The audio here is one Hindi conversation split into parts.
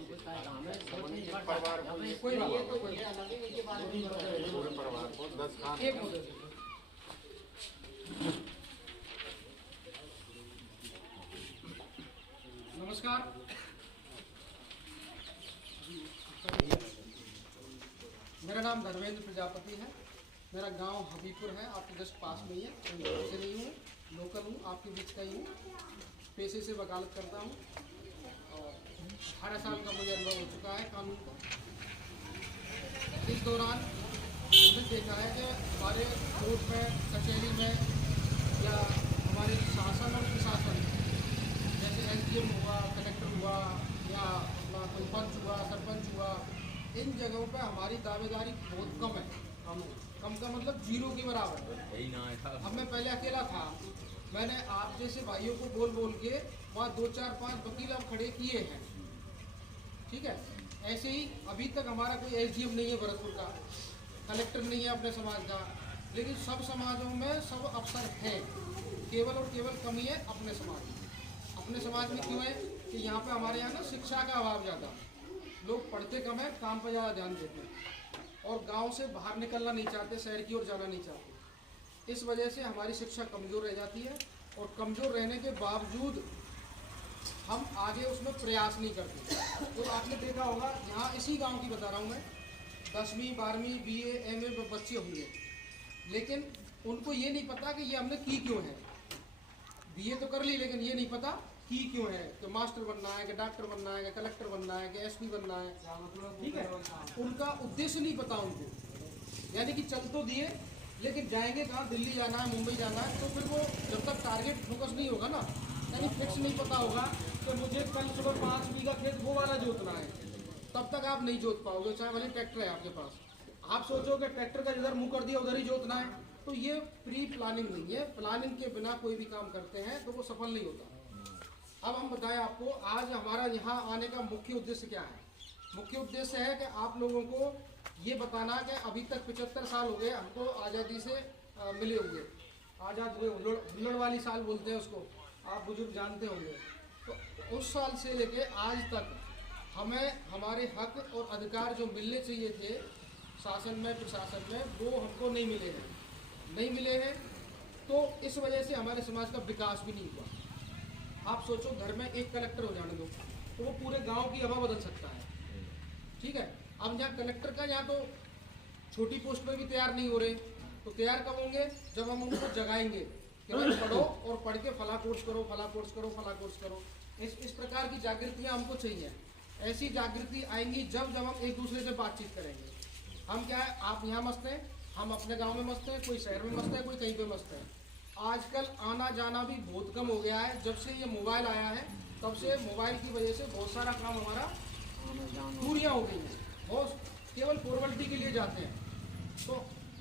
परिवार कोई बात पूरे परिवार को 10 खान नमस्कार। मेरा नाम धर्मेंद्र प्रजापति है। मेरा गांव हबीपुर है, आपके जस्ट पास में ही है। कोई गाँव से नहीं हूँ, लोकल हूँ, आपके बीच का ही हूँ। पेशे से वकालत करता हूँ और 18 साल का मुझे अनुभव हो चुका है कानून का। इस दौरान हमने देखा है कि हमारे कोर्ट में, कचहरी में या हमारे शासन और प्रशासन जैसे एसडीएम हुआ, कलेक्टर हुआ या अपना कोई पंच हुआ, सरपंच हुआ, इन जगहों पे हमारी दावेदारी बहुत कम है। कम का मतलब जीरो के बराबर। अब मैं पहले अकेला था, मैंने आप जैसे भाइयों को बोल बोल के वहाँ 2 4 5 वकील अब खड़े किए हैं। ठीक है, ऐसे ही अभी तक हमारा कोई एसडीएम नहीं है भरतपुर का, कलेक्टर नहीं है अपने समाज का, लेकिन सब समाजों में सब अफसर हैं। केवल और केवल कमी है अपने समाज में। अपने समाज में क्यों है कि यहाँ पे हमारे यहाँ ना शिक्षा का अभाव ज़्यादा, लोग पढ़ते कम है, काम पर ज़्यादा ध्यान देते हैं और गांव से बाहर निकलना नहीं चाहते, शहर की ओर जाना नहीं चाहते। इस वजह से हमारी शिक्षा कमज़ोर रह जाती है और कमज़ोर रहने के बावजूद हम आगे उसमें प्रयास नहीं करते। तो आपने देखा होगा, यहाँ इसी गांव की बता रहा हूँ मैं, 10वीं 12वीं BA MA बच्चे होंगे, लेकिन उनको ये नहीं पता कि ये हमने की क्यों है। BA तो कर ली, लेकिन ये नहीं पता की क्यों है कि मास्टर बनना है, कि डॉक्टर बनना है, कि कलेक्टर बनना है, कि SP बनना है। ठीक है, उनका उद्देश्य नहीं पता उनको। यानी कि चल तो दिए, लेकिन जाएंगे कहाँ, दिल्ली जाना है, मुंबई जाना है, तो फिर वो जब तक टारगेट फोकस नहीं होगा ना, यानी फिक्स नहीं पता होगा कि मुझे कल सुबह 5 बीघा खेत वो वाला जोतना है, तब तक आप नहीं जोत पाओगे, चाहे भले ट्रैक्टर है आपके पास। आप सोचोगे ट्रैक्टर का जिधर मुंह कर दिया उधर ही जोतना है, तो ये प्री प्लानिंग नहीं है। प्लानिंग के बिना कोई भी काम करते हैं तो वो सफल नहीं होता। अब हम बताएं आपको, आज हमारा यहाँ आने का मुख्य उद्देश्य क्या है। मुख्य उद्देश्य है कि आप लोगों को ये बताना कि अभी तक 75 साल हो गए हमको आज़ादी से मिले हुए। आज़ाद हुए, हुल्लड़ वाली साल बोलते हैं उसको, आप बुजुर्ग जानते होंगे। तो उस साल से लेके आज तक हमें हमारे हक और अधिकार जो मिलने चाहिए थे शासन में, प्रशासन में, वो हमको नहीं मिले हैं। नहीं मिले हैं तो इस वजह से हमारे समाज का विकास भी नहीं हुआ। आप सोचो, घर में एक कलेक्टर हो जाने दो तो वो पूरे गांव की हवा बदल सकता है। ठीक है, अब यहाँ कलेक्टर का यहाँ तो छोटी पोस्ट पर भी तैयार नहीं हो रहे, तो तैयार कब होंगे, जब हम उनको जगाएंगे कि भाई पढ़ो और पढ़ के फला कोर्स करो, फला कोर्स करो, फला कोर्स करो। इस प्रकार की जागृतियाँ हमको चाहिए। ऐसी जागृति आएंगी जब हम एक दूसरे से बातचीत करेंगे। हम क्या है, आप यहाँ मस्त हैं, हम अपने गाँव में मस्त हैं, कोई शहर में मस्त है, कोई कहीं पे मस्त है। आजकल आना जाना भी बहुत कम हो गया है। जब से ये मोबाइल आया है तब से मोबाइल की वजह से बहुत सारा काम हमारा दूरियां हो गई हैं, बहुत केवल फॉर्मेलिटी के लिए जाते हैं। तो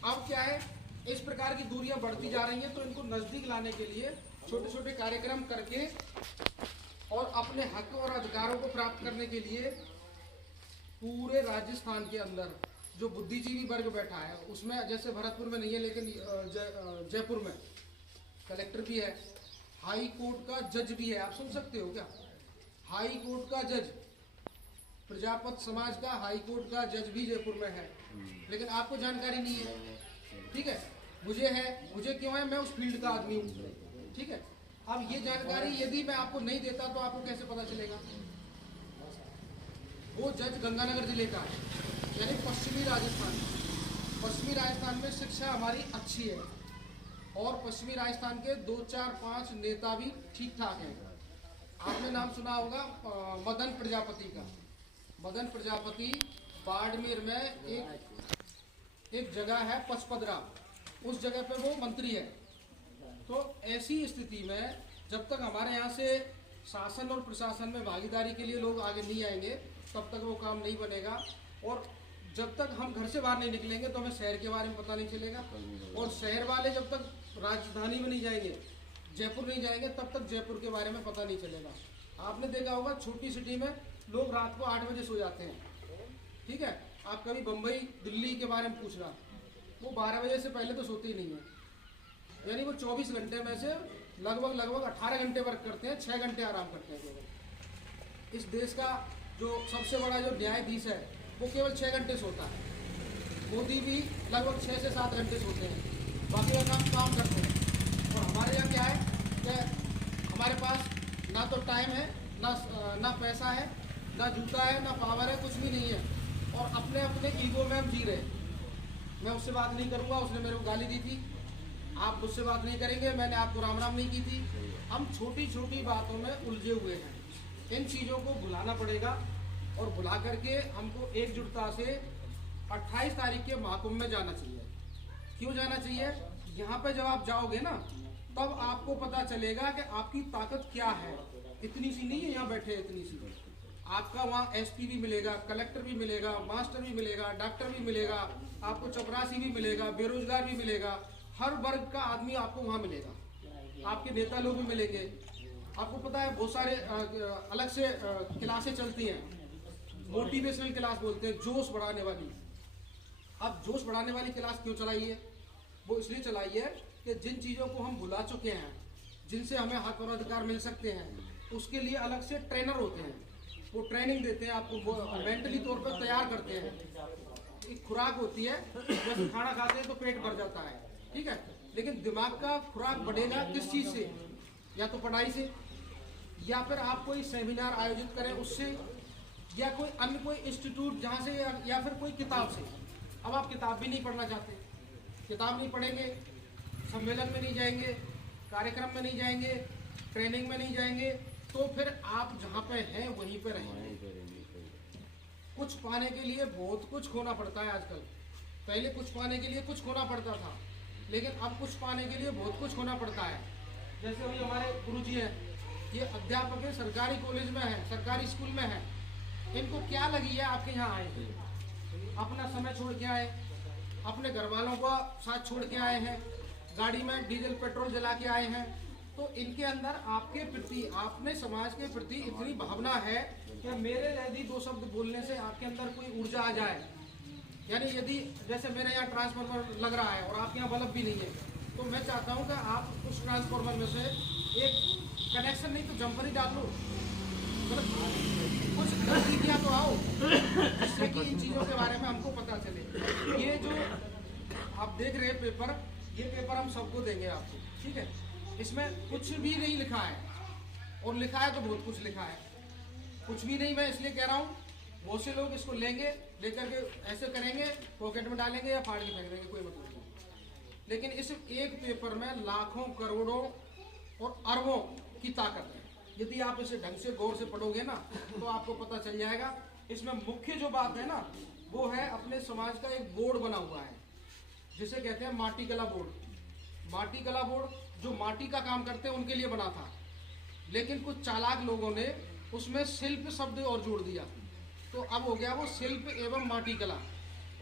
अब क्या है, इस प्रकार की दूरियां बढ़ती जा रही हैं, तो इनको नज़दीक लाने के लिए छोटे छोटे कार्यक्रम करके और अपने हक और अधिकारों को प्राप्त करने के लिए पूरे राजस्थान के अंदर जो बुद्धिजीवी वर्ग बैठा है, उसमें जैसे भरतपुर में नहीं है, लेकिन जयपुर में कलेक्टर भी है, हाई कोर्ट का जज भी है। आप सुन सकते हो क्या, हाई कोर्ट का जज, प्रजापत समाज का हाई कोर्ट का जज भी जयपुर में है, लेकिन आपको जानकारी नहीं है। ठीक है, मुझे है, मुझे क्यों है, मैं उस फील्ड का आदमी हूँ। ठीक है, अब ये जानकारी यदि मैं आपको नहीं देता तो आपको कैसे पता चलेगा। वो जज गंगानगर जिले का है, यानी पश्चिमी राजस्थान। पश्चिमी राजस्थान में शिक्षा हमारी अच्छी है और पश्चिमी राजस्थान के 2 4 5 नेता भी ठीक ठाक हैं। आपने नाम सुना होगा मदन प्रजापति का। मदन प्रजापति बाड़मेर में एक जगह है पचपदरा, उस जगह पे वो मंत्री है। तो ऐसी स्थिति में जब तक हमारे यहाँ से शासन और प्रशासन में भागीदारी के लिए लोग आगे नहीं आएंगे तब तक वो काम नहीं बनेगा। और जब तक हम घर से बाहर नहीं निकलेंगे तो हमें शहर के बारे में पता नहीं चलेगा, और शहर वाले जब तक राजधानी में नहीं जाएंगे, जयपुर नहीं जाएंगे, तब तक जयपुर के बारे में पता नहीं चलेगा। आपने देखा होगा छोटी सिटी में लोग रात को 8 बजे सो जाते हैं। ठीक है, आप कभी बम्बई दिल्ली के बारे में पूछना, वो 12 बजे से पहले तो सोते ही नहीं है। यानी वो 24 घंटे में से लगभग 18 घंटे वर्क करते हैं, 6 घंटे आराम करते हैं केवल। इस देश का जो सबसे बड़ा जो न्यायाधीश है वो केवल 6 घंटे सोता है, मोदी भी लगभग 6 से 7 घंटे सोते हैं, बाकी का काम करते हैं। और हमारे यहाँ क्या है कि हमारे पास ना तो टाइम है, ना पैसा है, ना जूता है, ना पावर है, कुछ भी नहीं है, और अपने अपने ईगो में हम जी रहे हैं। मैं उससे बात नहीं करूँगा, उसने मेरे को गाली दी थी, आप मुझसे बात नहीं करेंगे, मैंने आपको राम राम नहीं की थी। हम छोटी छोटी बातों में उलझे हुए हैं, इन चीज़ों को भुलाना पड़ेगा, और भुला करके हमको एकजुटता से 28 तारीख के महाकुंभ में जाना चाहिए। क्यों जाना चाहिए? यहाँ पे जब आप जाओगे ना, तब आपको पता चलेगा कि आपकी ताकत क्या है। इतनी सी नहीं है यहाँ बैठे, इतनी सी आपका वहाँ एसपी भी मिलेगा, कलेक्टर भी मिलेगा, मास्टर भी मिलेगा, डॉक्टर भी मिलेगा, आपको चपरासी भी मिलेगा, बेरोजगार भी मिलेगा, हर वर्ग का आदमी आपको वहाँ मिलेगा, आपके नेता लोग भी मिलेंगे। आपको पता है बहुत सारे अलग से क्लासें चलती हैं, मोटिवेशनल क्लास बोलते हैं, जोश बढ़ाने वाली। अब जोश बढ़ाने वाली क्लास क्यों चलाई है? वो इसलिए चलाई है कि जिन चीज़ों को हम भुला चुके हैं, जिनसे हमें हक और अधिकार मिल सकते हैं, उसके लिए अलग से ट्रेनर होते हैं, वो ट्रेनिंग देते हैं, आपको मेंटली तौर पर तैयार करते हैं। एक खुराक होती है, जैसे खाना खाते हैं तो पेट भर जाता है, ठीक है, लेकिन दिमाग का खुराक बढ़ेगा किस चीज़ से? या तो पढ़ाई से, या फिर आप कोई सेमिनार आयोजित करें उससे, या कोई अन्य कोई इंस्टीट्यूट जहाँ से, या फिर कोई किताब से। अब आप किताब भी नहीं पढ़ना चाहते, किताब नहीं पढ़ेंगे, सम्मेलन में नहीं जाएंगे, कार्यक्रम में नहीं जाएंगे, ट्रेनिंग में नहीं जाएंगे, तो फिर आप जहाँ पे हैं वहीं पे रहेंगे। कुछ पाने के लिए बहुत कुछ खोना पड़ता है आजकल। पहले कुछ पाने के लिए कुछ खोना पड़ता था, लेकिन अब कुछ पाने के लिए बहुत कुछ खोना पड़ता है। जैसे अभी हमारे गुरुजी हैं, ये अध्यापक है, सरकारी कॉलेज में है, सरकारी स्कूल में है, इनको क्या लगी है आपके यहाँ आए हैं? अपना समय छोड़ के आए, अपने घर वालों को साथ छोड़ के आए हैं, गाड़ी में डीजल पेट्रोल जला के आए हैं, तो इनके अंदर आपके प्रति, आपने समाज के प्रति इतनी भावना है कि मेरे यदि 2 शब्द बोलने से आपके अंदर कोई ऊर्जा आ जाए, यानी यदि जैसे मेरे यहाँ ट्रांसफार्मर लग रहा है और आपके यहाँ बल्ब भी नहीं है, तो मैं चाहता हूँ कि आप उस ट्रांसफार्मर में से एक कनेक्शन नहीं तो जम्पर ही डाल लो, मतलब कुछ नजदीकियाँ तो आओ, जिससे कि इन चीज़ों के बारे में हमको पता चले। ये जो आप देख रहे हैं पेपर, ये पेपर हम सबको देंगे आपको, ठीक है, इसमें कुछ भी नहीं लिखा है, और लिखा है तो बहुत कुछ लिखा है। कुछ भी नहीं, मैं इसलिए कह रहा हूँ, बहुत से लोग इसको लेंगे, लेकर के ऐसे करेंगे, पॉकेट में डालेंगे या फाड़ के फेंक देंगे, कोई मतलब नहीं। लेकिन इस एक पेपर में लाखों, करोड़ों और अरबों की ताकत है। यदि आप इसे ढंग से गौर से पढ़ोगे ना, तो आपको पता चल जाएगा। इसमें मुख्य जो बात है ना, वो है अपने समाज का एक बोर्ड बना हुआ है, जिसे कहते हैं माटी कला बोर्ड। माटी कला बोर्ड जो माटी का काम करते हैं उनके लिए बना था, लेकिन कुछ चालाक लोगों ने उसमें शिल्प शब्द और जोड़ दिया, तो अब हो गया वो शिल्प एवं माटी कला,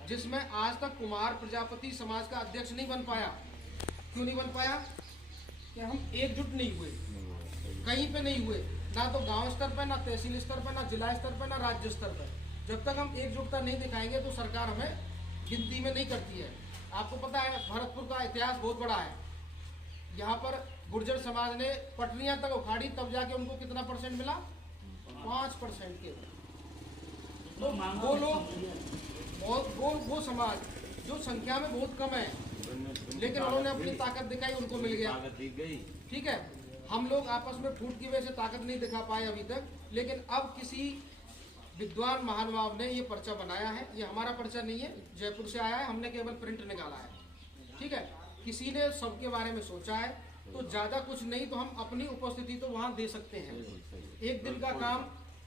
जिसमें आज तक कुमार प्रजापति समाज का अध्यक्ष नहीं बन पाया। क्यों नहीं बन पाया? कि हम एकजुट नहीं हुए, कहीं पे नहीं हुए, ना तो गांव स्तर पर, ना तहसील स्तर पर, ना जिला स्तर पर, ना राज्य स्तर पर। जब तक हम एकजुटता नहीं दिखाएंगे तो सरकार हमें गिनती में नहीं करती है। आपको पता है भरतपुर का इतिहास बहुत बड़ा है, यहाँ पर गुर्जर समाज ने पटरियां तक उखाड़ी, तब जाके उनको कितना परसेंट मिला? 5% के। तो वो लोग, वो समाज जो संख्या में बहुत कम है, लेकिन उन्होंने अपनी ताकत दिखाई, उनको मिल गया, ठीक है। हम लोग आपस में फूट की वजह से ताकत नहीं दिखा पाए अभी तक, लेकिन अब किसी विद्वान महानुभाव ने ये पर्चा बनाया है। ये हमारा पर्चा नहीं है, जयपुर से आया है, हमने केवल प्रिंट निकाला है, ठीक है। किसी ने सबके बारे में सोचा है, तो ज़्यादा कुछ नहीं तो हम अपनी उपस्थिति तो वहाँ दे सकते हैं। एक दिन का काम,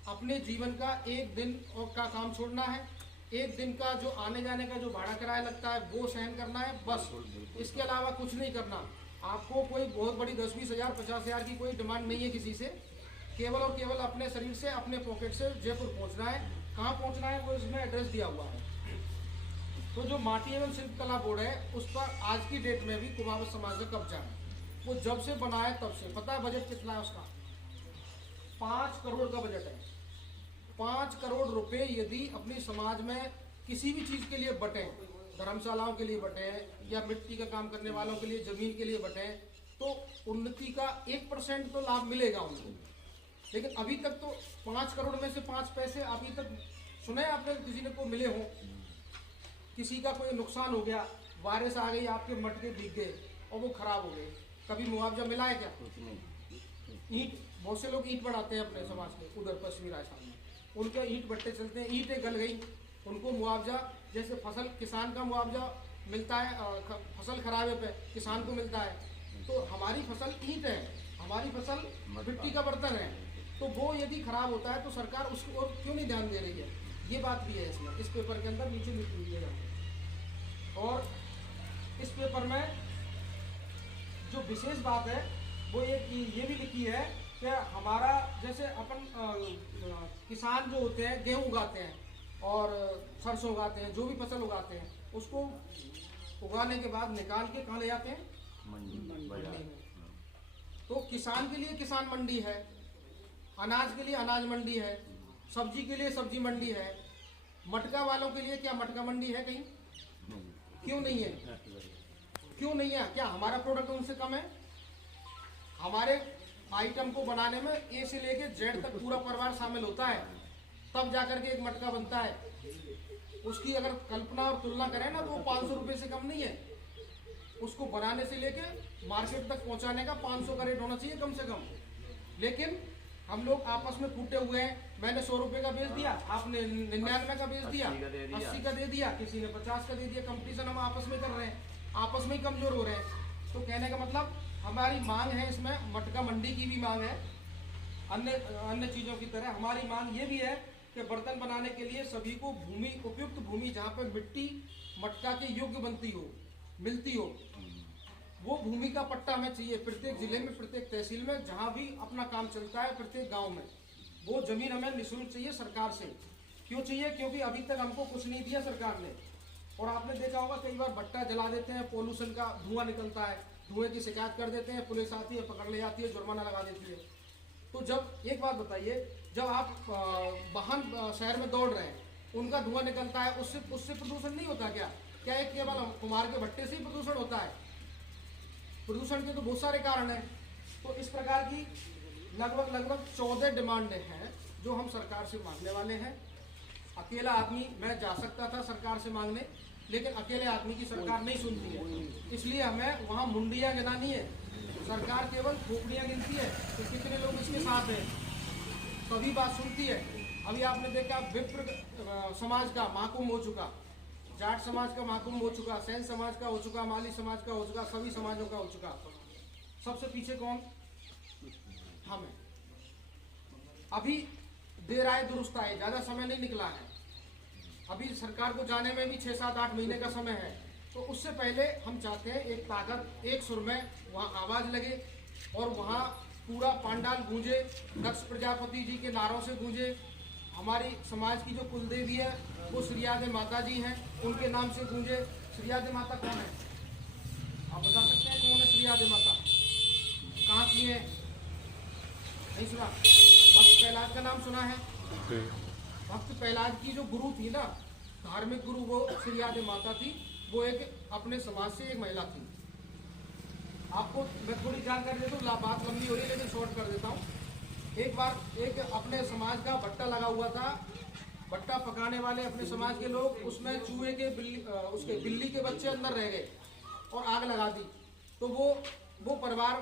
अपने जीवन का एक दिन का काम छोड़ना है, एक दिन का जो आने जाने का जो भाड़ा किराया लगता है वो सहन करना है, बस। इसके अलावा कुछ नहीं करना। आपको कोई बहुत बड़ी 10-20 हज़ार 50 हज़ार की कोई डिमांड नहीं है किसी से, केवल और केवल अपने शरीर से, अपने पॉकेट से जयपुर पहुँचना है। कहाँ पहुँचना है वो इसमें एड्रेस दिया हुआ है। तो जो माटी एवं शिल्प कला बोर्ड है, उस पर आज की डेट में भी कुमावत समाज का कब्जा है। वो जब से बना है तब से, पता है बजट कितना है उसका? 5 करोड़ का बजट है। 5 करोड़ रुपए यदि अपनी समाज में किसी भी चीज़ के लिए बटें, धर्मशालाओं के लिए बटें या मिट्टी का काम करने वालों के लिए, जमीन के लिए बटें, तो उन्नति का 1% तो लाभ मिलेगा उनको। लेकिन अभी तक तो 5 करोड़ में से 5 पैसे अभी तक सुने आपने किसी ने को मिले हों? किसी का कोई नुकसान हो गया, बारिश आ गई, आपके मटके भीग गए और वो खराब हो गए, कभी मुआवजा मिला है क्या? ईंट, बहुत से लोग ईंट बनाते हैं अपने समाज में, उधर पश्चिमी राजस्थान में, उनके ईंट भट्टे चलते हैं, ईंटें गल गई, उनको मुआवजा, जैसे फसल किसान का मुआवजा मिलता है फसल खराबे पे किसान को मिलता है, तो हमारी फसल ईंट है, हमारी फसल मिट्टी का बर्तन है, तो वो यदि खराब होता है तो सरकार उसकी ओर क्यों नहीं ध्यान दे रही है? ये बात भी है इसमें, इस पेपर के अंदर नीचे लिख लीजिएगा। और इस पेपर में जो विशेष बात है वो ये भी लिखी है कि हमारा जैसे अपन किसान जो होते हैं गेहूँ उगाते हैं और सरसों उगाते हैं, जो भी फसल उगाते हैं उसको उगाने के बाद निकाल के कहाँ ले जाते हैं? मंडी में। तो किसान के लिए किसान मंडी है, अनाज के लिए अनाज मंडी है, सब्जी के लिए सब्जी मंडी है, मटका वालों के लिए क्या मटका मंडी है कहीं? क्यों नहीं है? क्यों नहीं है? क्या हमारा प्रोडक्ट उनसे कम है? हमारे आइटम को बनाने में ए से लेके जेड तक पूरा परिवार शामिल होता है, तब जाकर के एक मटका बनता है। उसकी अगर कल्पना और तुलना करें ना तो वो 500 रुपये से कम नहीं है। उसको बनाने से लेके मार्केट तक पहुंचाने का 500 का रेट होना चाहिए कम से कम। लेकिन हम लोग आपस में फूटे हुए हैं, मैंने 100 रुपये का बेच दिया, आपने 99 का बेच दिया, 80 का दे दिया, किसी ने 50 का दे दिया। कंपटीशन हम आपस में कर रहे हैं, आपस में ही कमजोर हो रहे हैं। तो कहने का मतलब हमारी मांग है, इसमें मटका मंडी की भी मांग है, अन्य चीज़ों की तरह हमारी मांग ये भी है कि बर्तन बनाने के लिए सभी को भूमि, उपयुक्त भूमि जहाँ पे मिट्टी मटका के योग्य बनती हो, मिलती हो, वो भूमि का पट्टा हमें चाहिए। प्रत्येक जिले में, प्रत्येक तहसील में, जहाँ भी अपना काम चलता है, प्रत्येक गांव में वो जमीन हमें निःशुल्क चाहिए सरकार से। क्यों चाहिए? क्योंकि अभी तक हमको कुछ नहीं दिया सरकार ने। और आपने देखा होगा कई बार भट्टा जला देते हैं, पोल्यूशन का धुआं निकलता है, धुएं की शिकायत कर देते हैं, पुलिस आती है, पकड़ ले जाती है, जुर्माना लगा देती है। तो जब एक बात बताइए, जब आप वाहन शहर में दौड़ रहे हैं, उनका धुआं निकलता है, उससे प्रदूषण नहीं होता क्या? क्या एक केवल कुम्हार के भट्टे से ही प्रदूषण होता है? प्रदूषण के तो बहुत सारे कारण हैं। तो इस प्रकार की लगभग 14 डिमांड हैं जो हम सरकार से मांगने वाले हैं। अकेला आदमी, मैं जा सकता था सरकार से मांगने, लेकिन अकेले आदमी की सरकार नहीं सुनती है, इसलिए हमें वहाँ मुंडियाँ गिनानी है। सरकार केवल खोपड़ियाँ गिनती है कि कितने लोग इसके साथ हैं, तभी बात सुनती है। अभी आपने देखा विप्र समाज का महाकुंभ हो चुका, जाट समाज का महाकुंभ हो चुका, सैन समाज का हो चुका, माली समाज का हो चुका, सभी समाजों का हो चुका। सबसे पीछे कौन? हम हैं। अभी देर आए दुरुस्त आए, ज़्यादा समय नहीं निकला है। अभी सरकार को जाने में भी 6, 7, 8 महीने का समय है। तो उससे पहले हम चाहते हैं एक ताकत, एक सुर में वहाँ आवाज़ लगे और वहाँ पूरा पांडाल गूंजे, दक्ष प्रजापति जी के नारों से गूंजे। हमारी समाज की जो कुलदेवी है वो श्रीयादे माता जी हैं, उनके नाम से गूंजे। श्रीयादे माता कौन है? आप बता सकते हैं कौन है श्रीयादे माता? कहाँ की है? नहीं सुना? भक्त प्रहलाद का नाम सुना है? भक्त प्रहलाद की जो गुरु थी ना, धार्मिक गुरु, वो श्रीयादे माता थी। वो एक अपने समाज से एक महिला थी। आपको मैं थोड़ी जानकारी दे दूँ, बात लंबी हो रही है लेकिन शॉर्ट कर देता हूँ। एक बार एक अपने समाज का भट्टा लगा हुआ था, भट्टा पकाने वाले अपने समाज के लोग, उसमें चूहे के बिल्ली के बच्चे अंदर रह गए और आग लगा दी। तो वो परिवार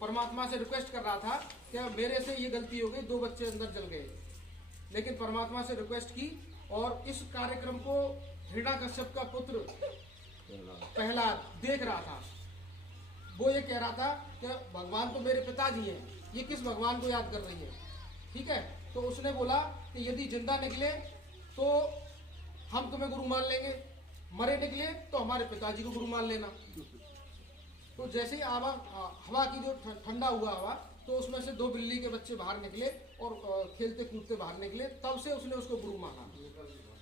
परमात्मा से रिक्वेस्ट कर रहा था कि मेरे से ये गलती हो गई, 2 बच्चे अंदर जल गए। लेकिन परमात्मा से रिक्वेस्ट की और इस कार्यक्रम को हिरण्यकश्यप का पुत्र प्रहलाद देख रहा था। वो ये कह रहा था कि भगवान तो मेरे पिताजी हैं, ये किस भगवान को याद कर रही है? ठीक है, तो उसने बोला कि यदि जिंदा निकले तो हम तुम्हें गुरु मान लेंगे, मरे निकले तो हमारे पिताजी को गुरु मान लेना। तो जैसे ही हवा की जो ठंडा हुआ हवा, तो उसमें से 2 बिल्ली के बच्चे बाहर निकले और खेलते कूदते बाहर निकले। तब से उसने उसको गुरु माना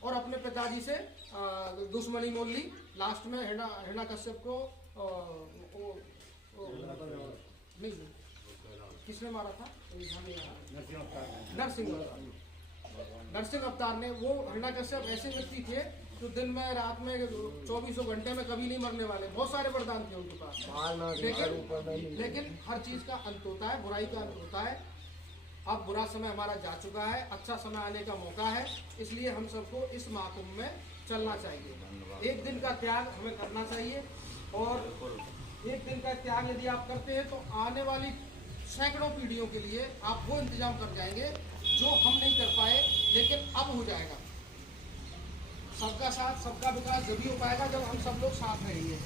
और अपने पिताजी से दुश्मनी मोल ली। लास्ट में हिरण्यकश्यप को नहीं, किसने मारा था? नरसिंह अवतार ने। वो हिरण्यकश्यप ऐसे व्यक्ति थे जो दिन में, रात में, 24 घंटे में कभी नहीं मरने वाले। बहुत सारे वरदान थे उनके पास। लेकिन हर चीज का अंत होता है, बुराई का अंत होता है। अब बुरा समय हमारा जा चुका है, अच्छा समय आने का मौका है, इसलिए हम सबको इस महाकुंभ में चलना चाहिए। एक दिन का त्याग हमें करना चाहिए, और एक दिन का त्याग यदि आप करते हैं तो आने वाली सैकड़ों पीढ़ियों के लिए आप वो इंतजाम कर जाएंगे जो हम नहीं कर पाए, लेकिन अब हो जाएगा। सबका साथ सबका विकास जब भी हो पाएगा जब हम सब लोग साथ रहेंगे।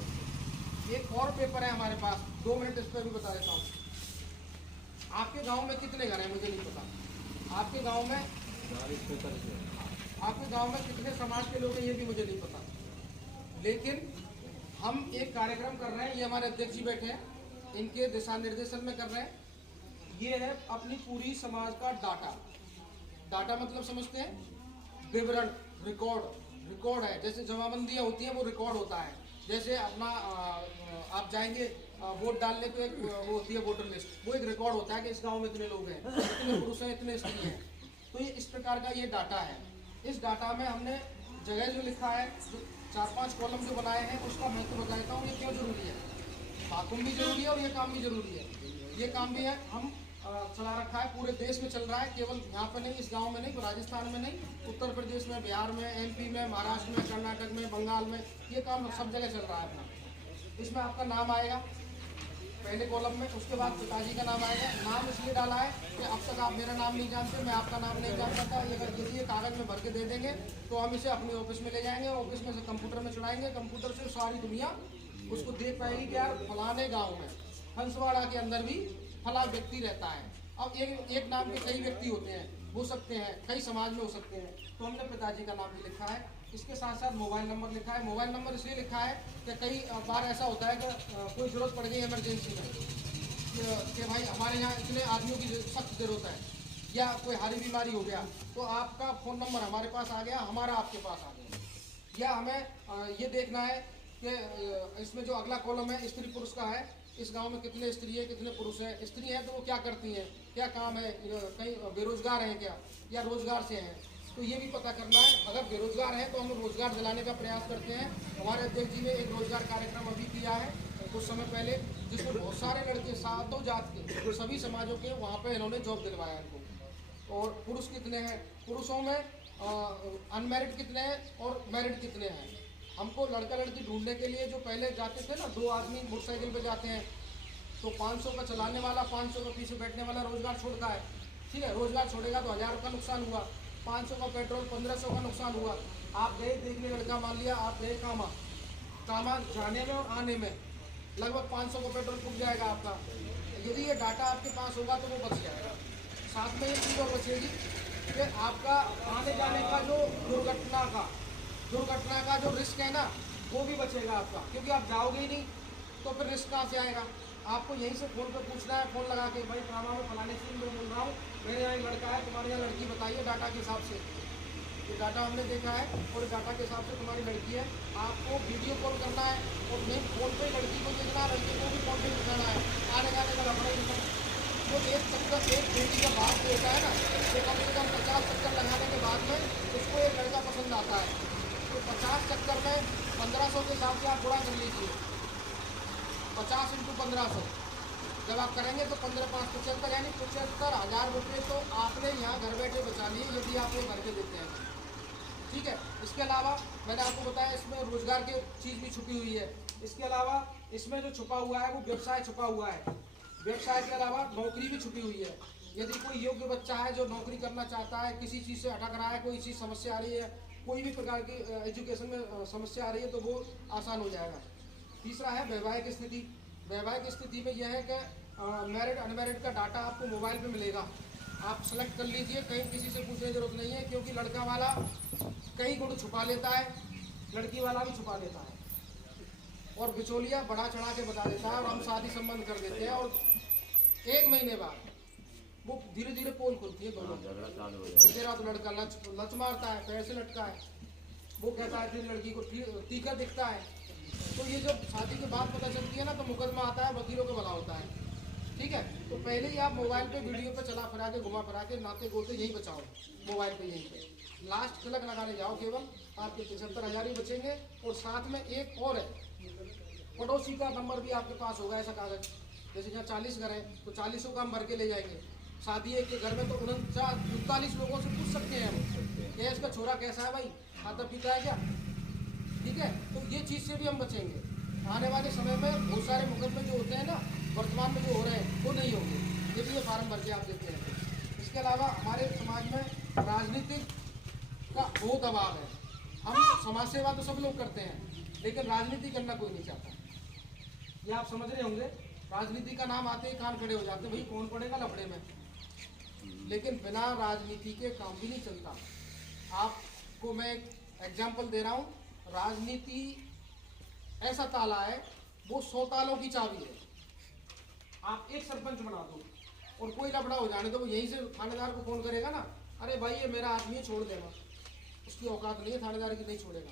एक और पेपर है हमारे पास, 2 मिनट इस पर भी बता देता हूँ। आपके गांव में कितने घर हैं मुझे नहीं पता, आपके गांव में कितने समाज के लोग हैं ये भी मुझे नहीं पता, लेकिन हम एक कार्यक्रम कर रहे हैं, ये हमारे अध्यक्ष जी बैठे हैं, इनके दिशा निर्देशन में कर रहे हैं। ये है अपनी पूरी समाज का डाटा मतलब समझते हैं, विवरण, रिकॉर्ड है। जैसे जमाबंदियाँ होती हैं वो रिकॉर्ड होता है। जैसे अपना आप जाएंगे वोट डालने को, एक वो होती है वोटर लिस्ट, वो एक रिकॉर्ड होता है कि इस गांव में इतने लोग हैं, इतने पुरुष हैं, इतने स्त्री हैं। तो ये इस प्रकार का ये डाटा है। इस डाटा में हमने जगह जो लिखा है, जो 4-5 कॉलम जो बनाए हैं, उसका महत्व बताता हूँ ये क्यों जरूरी है। महाकुंभ भी जरूरी है और ये काम भी जरूरी है। ये काम भी है, हम चला रखा है, पूरे देश में चल रहा है, केवल यहाँ पे नहीं, इस गांव में नहीं, राजस्थान में नहीं, उत्तर प्रदेश में, बिहार में, MP में, महाराष्ट्र में, कर्नाटक में, बंगाल में, ये काम सब जगह चल रहा है अपना। इसमें आपका नाम आएगा पहले कॉलम में, उसके बाद पिताजी का नाम आएगा। नाम इसलिए डाला है कि अब तक आप मेरा नाम नहीं जानते, मैं आपका नाम नहीं जानता था। ये अगर किसी कागज़ में भर के दे देंगे तो हम इसे अपने ऑफिस में ले जाएंगे, ऑफिस में से कंप्यूटर में चढ़ाएंगे, कंप्यूटर से सारी दुनिया उसको देख पाएगी कि यार फलाने गाँव में, हंसवाड़ा के अंदर भी फला व्यक्ति रहता है। अब एक नाम के कई व्यक्ति होते हैं, हो सकते हैं, कई समाज में हो सकते हैं, तो हमने पिताजी का नाम भी लिखा है। इसके साथ साथ मोबाइल नंबर लिखा है। मोबाइल नंबर इसलिए लिखा है कि कई बार ऐसा होता है कि कोई ज़रूरत पड़ गई इमरजेंसी में कि भाई हमारे यहाँ इतने आदमियों की सख्त ज़रूरत है, या कोई हारी बीमारी हो गया, तो आपका फ़ोन नंबर हमारे पास आ गया, हमारा आपके पास आ गया। या हमें ये देखना है कि इसमें जो अगला कॉलम है स्त्री पुरुष का है, इस गांव में कितने स्त्री है, कितने पुरुष हैं। स्त्री हैं तो वो क्या करती हैं, क्या काम है, कहीं बेरोजगार हैं क्या, या रोजगार से हैं, तो ये भी पता करना है। अगर बेरोजगार हैं तो हम रोजगार दिलाने का प्रयास करते हैं। हमारे अध्यक्ष जी ने एक रोजगार कार्यक्रम अभी किया है कुछ समय पहले, जिसमें बहुत सारे लड़के, सातों जात के, सभी समाजों के, वहाँ पर इन्होंने जॉब दिलवाया इनको। और पुरुष कितने हैं, पुरुषों में अनमैरिड कितने हैं और मैरिड कितने हैं। हमको लड़का लड़की ढूंढने के लिए जो पहले जाते थे ना, 2 आदमी मोटरसाइकिल पे जाते हैं, तो 500 का चलाने वाला 500 का पीछे बैठने वाला रोजगार छोड़ता है। ठीक है, रोजगार छोड़ेगा तो 1000 का नुकसान हुआ, 500 का पेट्रोल, 1500 का नुकसान हुआ। आप गए देखने लड़का, मान लिया आप गए कामा जाने में और आने में लगभग 500 का पेट्रोल फूक जाएगा आपका। यदि ये डाटा आपके पास होगा तो वो बच जाएगा। साथ में ये चीज़ और बचेगी कि आपका आने जाने का जो दुर्घटना का जो रिस्क है ना, वो भी बचेगा आपका, क्योंकि आप जाओगे ही नहीं तो फिर रिस्क कहाँ से आएगा। आपको यहीं से फ़ोन पर पूछना है, फ़ोन लगा के, भाई कामा में फलाने से मैं बोल रहा हूँ, मेरे यहाँ एक लड़का है, तुम्हारे यहाँ लड़की बताइए डाटा के हिसाब से। ये डाटा हमने देखा है और डाटा के हिसाब से तुम्हारी लड़की है। आपको वीडियो कॉल करना है और नहीं फ़ोन पे लड़की को देखना, लड़के को भी फ़ोन पे दिखाना है, आने जाने का लफड़ा ही नहीं। तो एक चक्कर, एक बेटी का बाप होता है ना, तो कम से कम 50 चक्कर लगाने के बाद में उसको एक लड़का पसंद आता है। तो 50 चक्कर में 1500 के हिसाब से आप गुणा कर लीजिए, 50 × 1500 जब आप करेंगे तो 15×5 = 75, यानी 75,000 रुपये तो आपने यहाँ घर बैठे बचा लिए यदि आप वो घर के देते हैं। ठीक है, इसके अलावा मैंने आपको बताया इसमें रोजगार की चीज़ भी छुपी हुई है। इसके अलावा इसमें जो छुपा हुआ है वो व्यवसाय छुपा हुआ है। व्यवसाय के अलावा नौकरी भी छुपी हुई है। यदि कोई योग्य बच्चा है जो नौकरी करना चाहता है, किसी चीज़ से अटक रहा है, कोई चीज़ समस्या आ रही है, कोई भी प्रकार की एजुकेशन में समस्या आ रही है, तो वो आसान हो जाएगा। तीसरा है वैवाहिक स्थिति। वैवाहिक स्थिति में यह है कि मैरिड अनमैरिड का डाटा आपको मोबाइल पे मिलेगा। आप सेलेक्ट कर लीजिए, कहीं किसी से पूछने की जरूरत नहीं है, क्योंकि लड़का वाला कई गुण छुपा लेता है, लड़की वाला भी छुपा लेता है, और बिचौलिया बढ़ा चढ़ा के बता देता है, और हम शादी संबंध कर देते हैं, और 1 महीने बाद वो धीरे धीरे पोल खुलती है दोनों। तेरा तो लड़का लच मारता है, पैर से लटका है, वो कहता है, फिर लड़की को तीखा दिखता है। तो ये जब शादी के बाद पता चलती है ना, तो मुकदमा आता है, वकीलों को भला होता है। ठीक है, तो पहले ही आप मोबाइल पे वीडियो पे चला फिरा के, घुमा फिरा के, नाते गोते यहीं बचाओ, मोबाइल पे यहीं पे लास्ट तिलक लगाने जाओ, केवल आपके 75,000 ही बचेंगे। और साथ में एक और है, पड़ोसी का नंबर भी आपके पास होगा, ऐसा कागज। जैसे जहाँ 40 घर है तो 40 का हम भर के ले जाएंगे, शादी है के घर में, तो 39 लोगों से पूछ सकते हैं हम कि इसका छोरा कैसा है भाई, खाता पीता है क्या। ठीक है, तो ये चीज़ से भी हम बचेंगे। आने वाले समय में बहुत सारे मुकदमे जो होते हैं ना, वर्तमान में जो हो रहे हैं वो नहीं होंगे। ये भी ये फार्म भर के आप देते हैं। इसके अलावा हमारे समाज में राजनीतिक का बहुत अभाव है। हम समाज सेवा तो सब लोग करते हैं, लेकिन राजनीति करना कोई नहीं चाहता। ये आप समझ रहे होंगे, राजनीति का नाम आते ही कान खड़े हो जाते, भाई कौन पड़ेगा लफड़े में। लेकिन बिना राजनीति के काम भी नहीं चलता। आपको मैं एक एग्जाम्पल दे रहा हूँ, राजनीति ऐसा ताला है, वो 100 तालों की चाबी है। आप एक सरपंच बना दो और कोई लफड़ा हो जाने दो, वो यहीं से थानेदार को फोन करेगा ना, अरे भाई ये मेरा आदमी है छोड़ देना, उसकी औकात नहीं है थानेदार की, नहीं छोड़ेगा।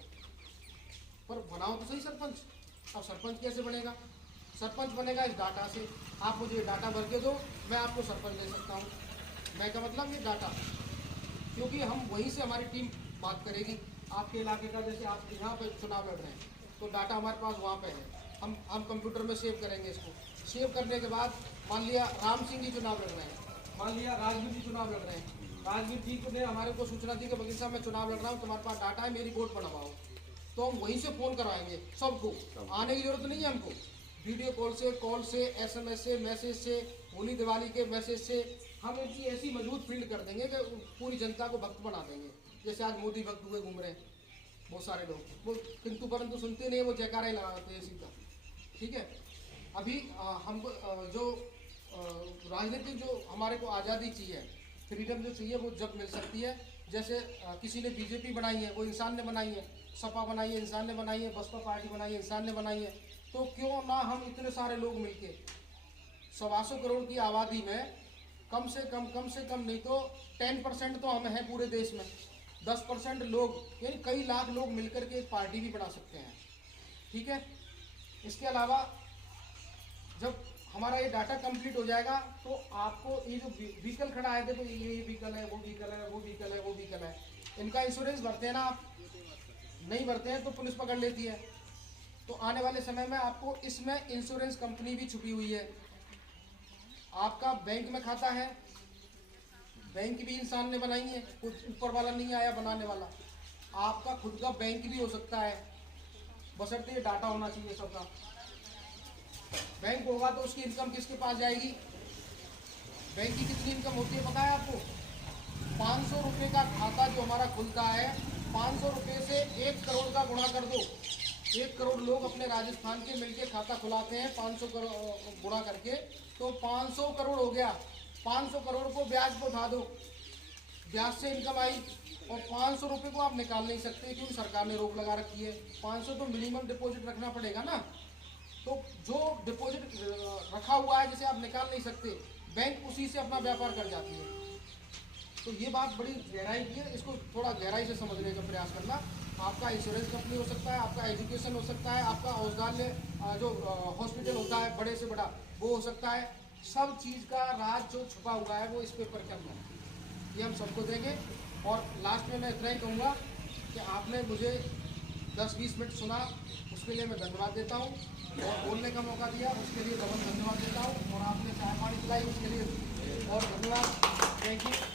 पर बनाओ तो सही सरपंच। अब सरपंच कैसे बनेगा? सरपंच बनेगा इस डाटा से। आप मुझे डाटा भर के दो, मैं आपको सरपंच दे सकता हूँ। मैं का मतलब ये डाटा, क्योंकि हम वहीं से हमारी टीम बात करेगी आपके इलाके का। जैसे आप यहाँ पे चुनाव लड़ रहे हैं तो डाटा हमारे पास वहाँ पे है, हम कंप्यूटर में सेव करेंगे इसको। सेव करने के बाद मान लिया राम सिंह जी चुनाव लड़ रहे हैं, मान लिया राजवीर जी चुनाव लड़ रहे हैं, राजवीर जी ने हमारे को सूचना दी कि वकील साहब मैं चुनाव लड़ रहा हूँ, तुम्हारे पास डाटा है, मेरी वोट बनवाओ। तो हम वहीं से फ़ोन करवाएंगे सबको, आने की जरूरत नहीं है हमको। वीडियो कॉल से SMS से, मैसेज से, होली दिवाली के मैसेज से हम इनकी ऐसी मजबूत फील्ड कर देंगे कि पूरी जनता को भक्त बना देंगे। जैसे आज मोदी भक्त हुए घूम रहे हैं बहुत सारे लोग, वो किंतु परंतु सुनते नहीं, वो जयकारा ही लगाते हैं सीधा। ठीक है, अभी हमको जो राजनीतिक जो हमारे को आज़ादी चाहिए, फ्रीडम जो चाहिए, वो जब मिल सकती है। जैसे किसी ने BJP बनाई है, वो इंसान ने बनाई है, सपा बनाई है इंसान ने बनाई है, बसपा पार्टी बनाई है इंसान ने बनाई है। तो क्यों ना हम इतने सारे लोग मिलके 125 करोड़ की आबादी में कम से कम नहीं तो 10% तो हम हैं पूरे देश में, 10% लोग, यानी कई लाख लोग मिलकर के एक पार्टी भी बना सकते हैं। ठीक है, इसके अलावा जब हमारा ये डाटा कंप्लीट हो जाएगा तो आपको ये जो व्हीकल खड़ा है, देखो ये व्हीकल है, वो व्हीकल है, वो व्हीकल है, वो व्हीकल है, इनका इंश्योरेंस भरते हैं ना आप? नहीं भरते हैं तो पुलिस पकड़ लेती है। तो आने वाले समय में आपको इसमें इंश्योरेंस कंपनी भी छुपी हुई है। आपका बैंक में खाता है, बैंक भी इंसान ने बनाई है, कुछ ऊपर वाला नहीं आया बनाने वाला। आपका खुद का बैंक भी हो सकता है, बशर्ते ये डाटा होना चाहिए सबका। बैंक होगा तो उसकी इनकम किसके पास जाएगी? बैंक की कितनी इनकम होती है पता है आपको? 500 रुपये का खाता जो हमारा खुलता है, 500 रुपये से 1 करोड़ का गुणा कर दो। 1 करोड़ लोग अपने राजस्थान के मिलके खाता खुलाते हैं, 500 करोड़ गुणा करके, तो 500 करोड़ हो गया। 500 करोड़ को ब्याज पर उठा दो, ब्याज से इनकम आई, और 500 रुपये को आप निकाल नहीं सकते क्योंकि सरकार ने रोक लगा रखी है। 500 तो मिनिमम डिपॉजिट रखना पड़ेगा ना, तो जो डिपॉजिट रखा हुआ है जिसे आप निकाल नहीं सकते, बैंक उसी से अपना व्यापार कर जाती है। तो ये बात बड़ी गहराई की है, इसको थोड़ा गहराई से समझने का प्रयास करना। आपका इंश्योरेंस कंपनी हो सकता है, आपका एजुकेशन हो सकता है, आपका औषधालय जो हॉस्पिटल होता है बड़े से बड़ा वो हो सकता है। सब चीज़ का राज जो छुपा हुआ है वो इस पेपर के अंदर है, ये हम सबको देंगे। और लास्ट में मैं इतना ही कहूँगा कि आपने मुझे 10-20 मिनट सुना, उसके लिए मैं धन्यवाद देता हूँ, और बोलने का मौका दिया उसके लिए डबल धन्यवाद देता हूँ, और आपने चाय पानी पिलाई उसके लिए और धन्यवाद। Thank you.